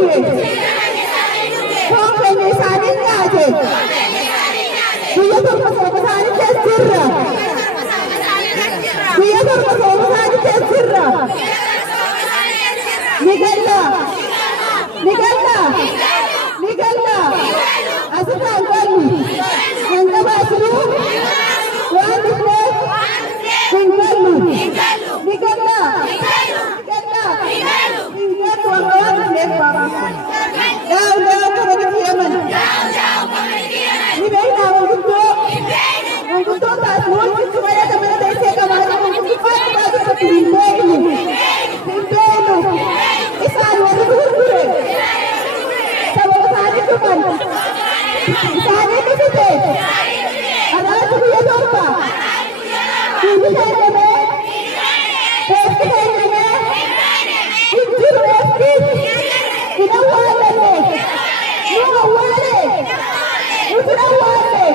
duke konke isaanii nyaate guyya torba sooma isaanii keessa jirra guyya torba sooma isaanii keessa jirra ni galla asirraan gallu hanga baasiruu waan dhufneef hin gallu ni galla waan dhufneef baaba daa'u community yaman ni beeknaa manguddoo taas wantichi malee mana teessee qabaate manguddummaa qabaatu hin beeknu isaan warri gurgure sababa isaanii dhufan isaanii dhufite anaatu biyya torba duubi kennamee teessi kennamee hin jiru eebbiin hin awwaalanne nu awwaale nuti awwaalle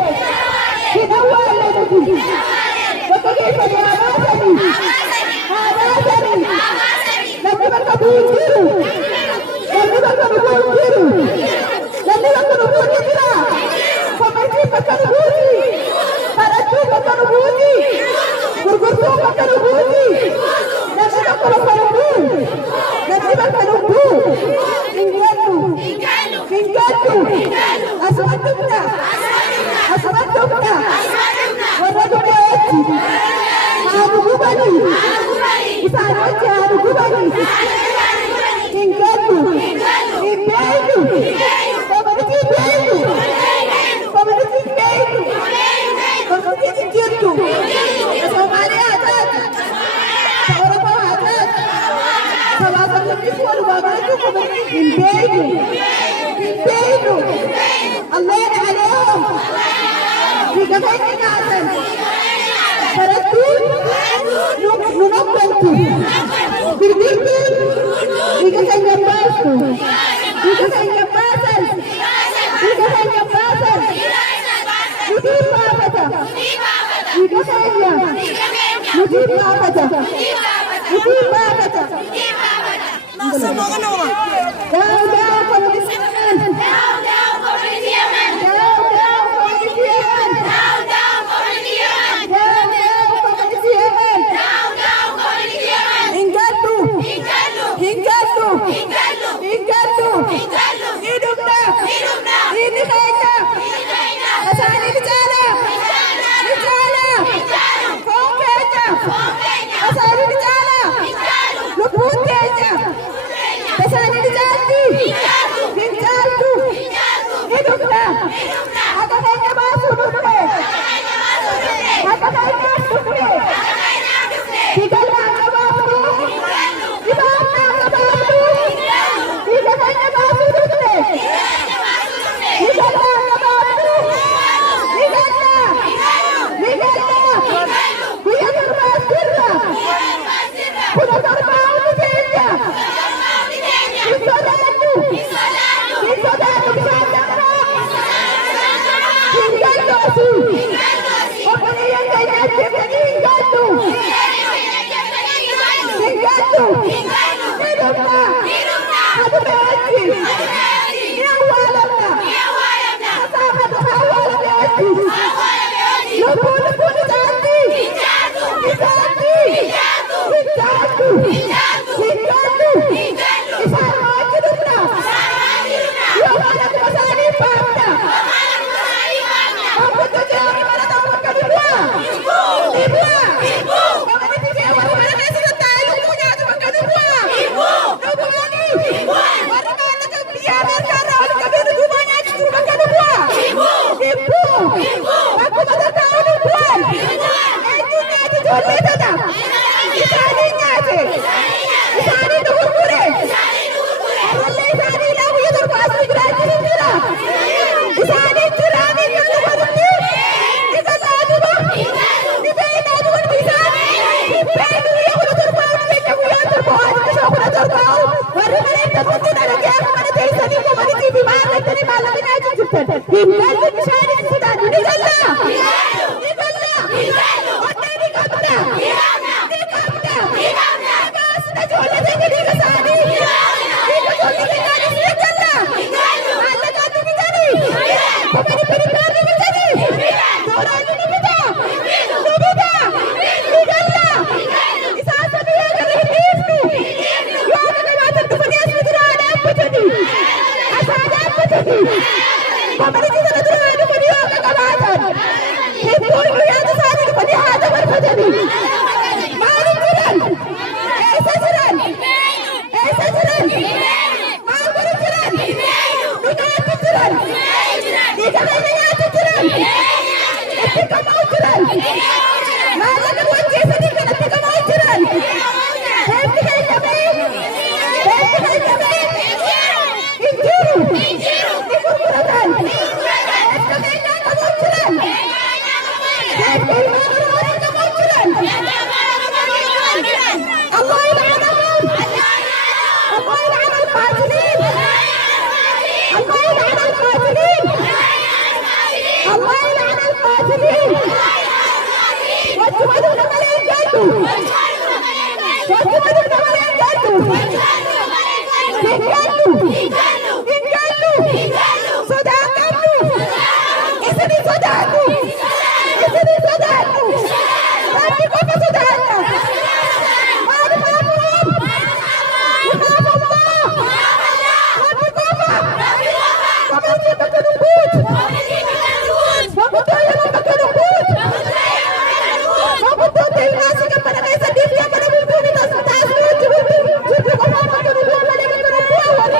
hin awwaalle nuti bakka keessanii haa baasanii namni bakka bu'uun jiru namni bakka bu'uun jiru namni bakka bu'uun jira komersiin bakka bu'uuti kadhachuun bakka bu'uuti gurgurtuun bakka bu'uuti namni bakka bu'uun namni bakka bu'uun hin gallu asuman dhufna warra dhugaatti haa dhugubanii isaan wajji haa dhugubanii hin gallu hin beeknu koominitiin hin jirtu Somaalee haa taatu Oromoo haa taatu sababa lammii walumaa galatti koominitiin hin beeknu Allaheen aleehom dhiiga keenya nyaatan barattuun nu nobbantu girgirtuun dhiiga keenya baastu dhiiga keenya baasan nutiin baafata dhiiga keenya nutiin baafata daa'u koominitii Ibu! تقول يا تصادق فدي هذا والفجري ما نجرن ايه سجرن ايه سجرن ما نجرن نجرن تجرن نجرن يا تجرن اتك موجرن ما لك وجه صديق اتك موجرن هاتك الجميل هاتك الجميل انجيرو نكركرتن الله يلعنهم الله يلعن القاتلين الله يلعن القاتلين الله يلعن القاتلين وانتم ادوا مليين جدوا وانتم ادوا مليين جدوا انجلوا صداقتوا اسمي صداقتوا اسمي صداقتوا ربي كيف صداقنا ما نخافهم نخاف الله ربي كيف وقلت مكان البوت وقلت يا مكان البوت وقلت الناس كما نغيس الدين كما نقول تصدق جد وما مكان الله ولا مكان الله ولا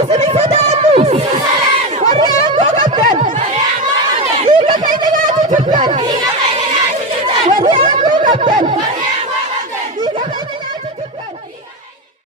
Isn't it